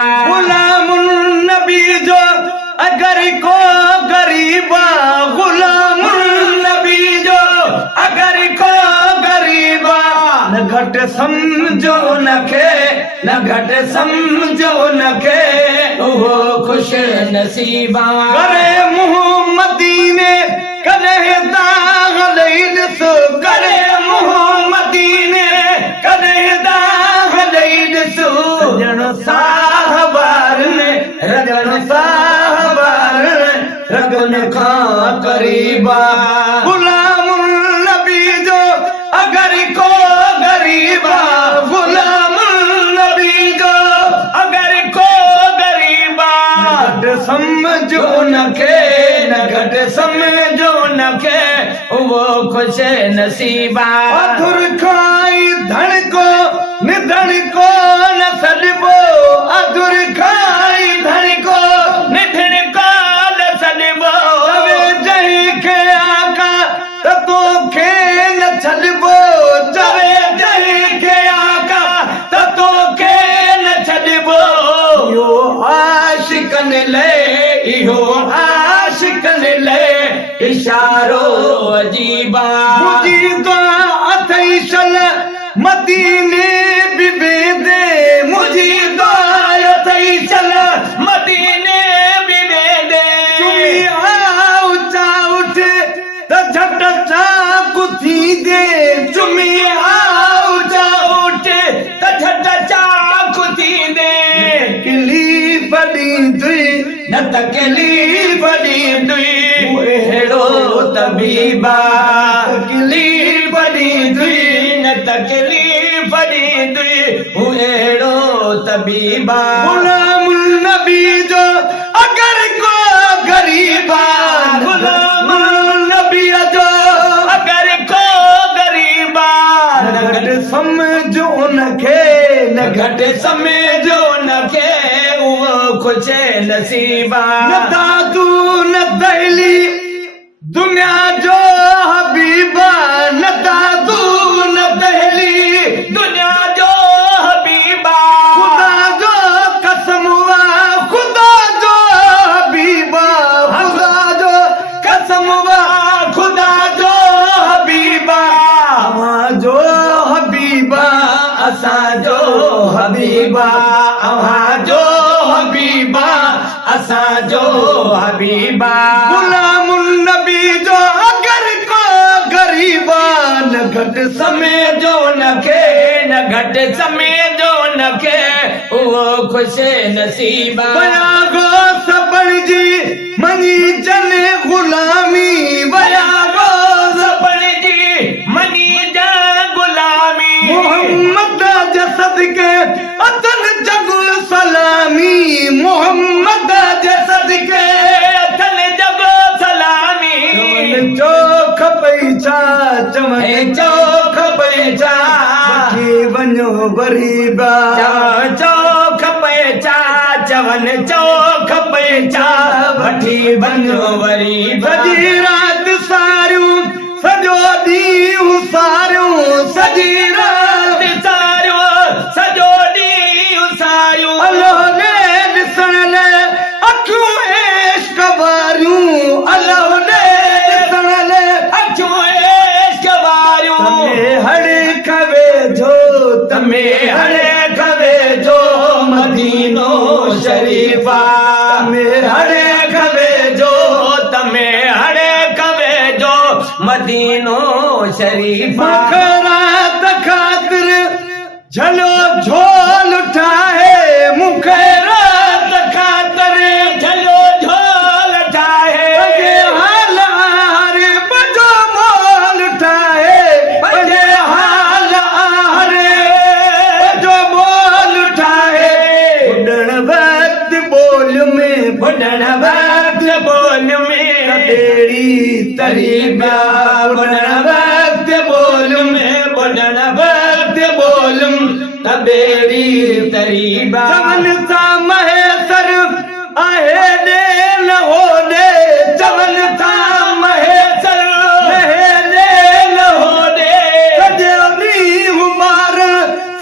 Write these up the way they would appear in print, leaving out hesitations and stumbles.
गुलामुन नबी जो अगर को गरीबा, गुलामुन नबी जो अगर को गरीबा, न घट समझो नखे, न घट समझो नखे, वो खुश नसीबा करे मुहम्मदी ने करे दाग लैलस, करे मुहम्मदी ने करे दाग लैलस, जन साहबार ने रगन साहबार ने रगन खां करीबा। गुलामुल नबी जो अगर को गरीबा, गुलामुल नबी जो अगर को गरीबा, घट समझो नखे, न घट समझो नखे, वो खुश नसीबा अधुर खाई धन को निधन को न सलबो, अधुर खाई धन को निधन को न सलबो, अवे जही के आका तो के न छलबो, जवे जही के आका तो के न छलबो। यो आशिकन ले, यो आशिकन ले इशारो अजीबा मुझी तो अथई चल मदीने बिबेदे, मुझी तो अथई चल मदीने बिबेदे, चुमी ऊंचा उठे तो झट चाक थी दे, चुमी ऊंचा उठे त झट चाक थी दे, किली बड़ी दुई न तकली बड़ी दुई, हेड़ो तबीबा किली बड़ी दुई, न तकली बड़ी दुई, हेड़ो तबीबा। गुलामुल नबी जो अगर को गरीबा, गुलामुल नबी जो अगर को गरीबा, न घट समझो नखे, न घट समझो नखे, वो खुश नसीबा न दादू न दहली दुनिया जो हबीबा, न दादू न दहली दुनिया जो हबीबा, खुदा जो कसम हुआ, खुदा जो हबीबा, खुदा जो कसम हुआ, खुदा जो हबीबा, वहाँ जो हबीबा, असा जो हबीबा, वहाँ जो हबीबा, असा जो हबीबा। गुलामुल नबी जो अगर को गरीबा, न घट समय जो नखे, न घट समय जो नखे, वो खुश नसीबा बया गो सबण जी मनी जने गुलामी, बया गो सबण जी मनी जा गुलामी, मोहम्मद जसद के अतन जग सलामी, मोहम्मद जसद के अथन जग सलामी, चमन चोख पैसा, चमन चौख पैसा वठी वञो गरीबा, चौख पैसा, चवन चौख पैसा वठी वञो वरी सॼी राति सारियूं सॼो ॾींहुं सारियूं, सॼी राति सारियो सॼो ॾींहुं सारियो, अल्लाह ने ॾिसण लाइ अखियूं इश्क वारियूं, अल्लाह ने ॾिसण लाइ अखियूं इश्क वारियूं, तमे हड़े खवे जो, तमे हड़े खवे जो मदीनो शरीफा, तमे हड़े खवे जो, तमे हड़े खवे जो मदीनो शरीफा। मुखरात खातिर झलो झोल ठाहे, मुखरात खातिर झलो झोल ठाहे, बजे हाल हारे बजो मोल ठाहे, बजे हाल हारे बजो मोल ठाहे, बुॾण वक्त बोल में, बुॾण वक्त बोल में बेड़ी तरीबा, बुॾण वक्त बोल में, बुॾण वक्त बोलम त बेड़ी तरीबा। चवन सा महेसर आहे दे न हो दे, चवन सा महेसर आहे दे न हो दे, सॼो ॾींहुं ॿार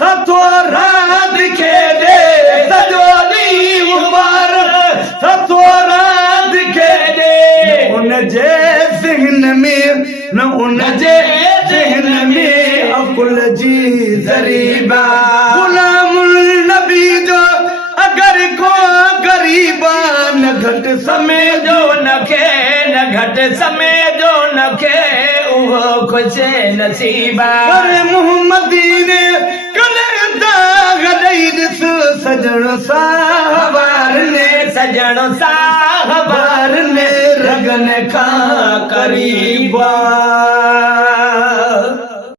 सथो रात खे दे, सॼो ॾींहुं न उन जे ज़हन में अकुल जी ज़रीबा गुलामुल नबी जो अगर को गरीबा न घटि समय जो नखे न घटि समय जो नखे उहो खुश नसीबा पर मोहम्मदी ने कले दाग ॾेई ॾिस सजण साहबार ने सजण साहबार बार ने रगन खां करीबा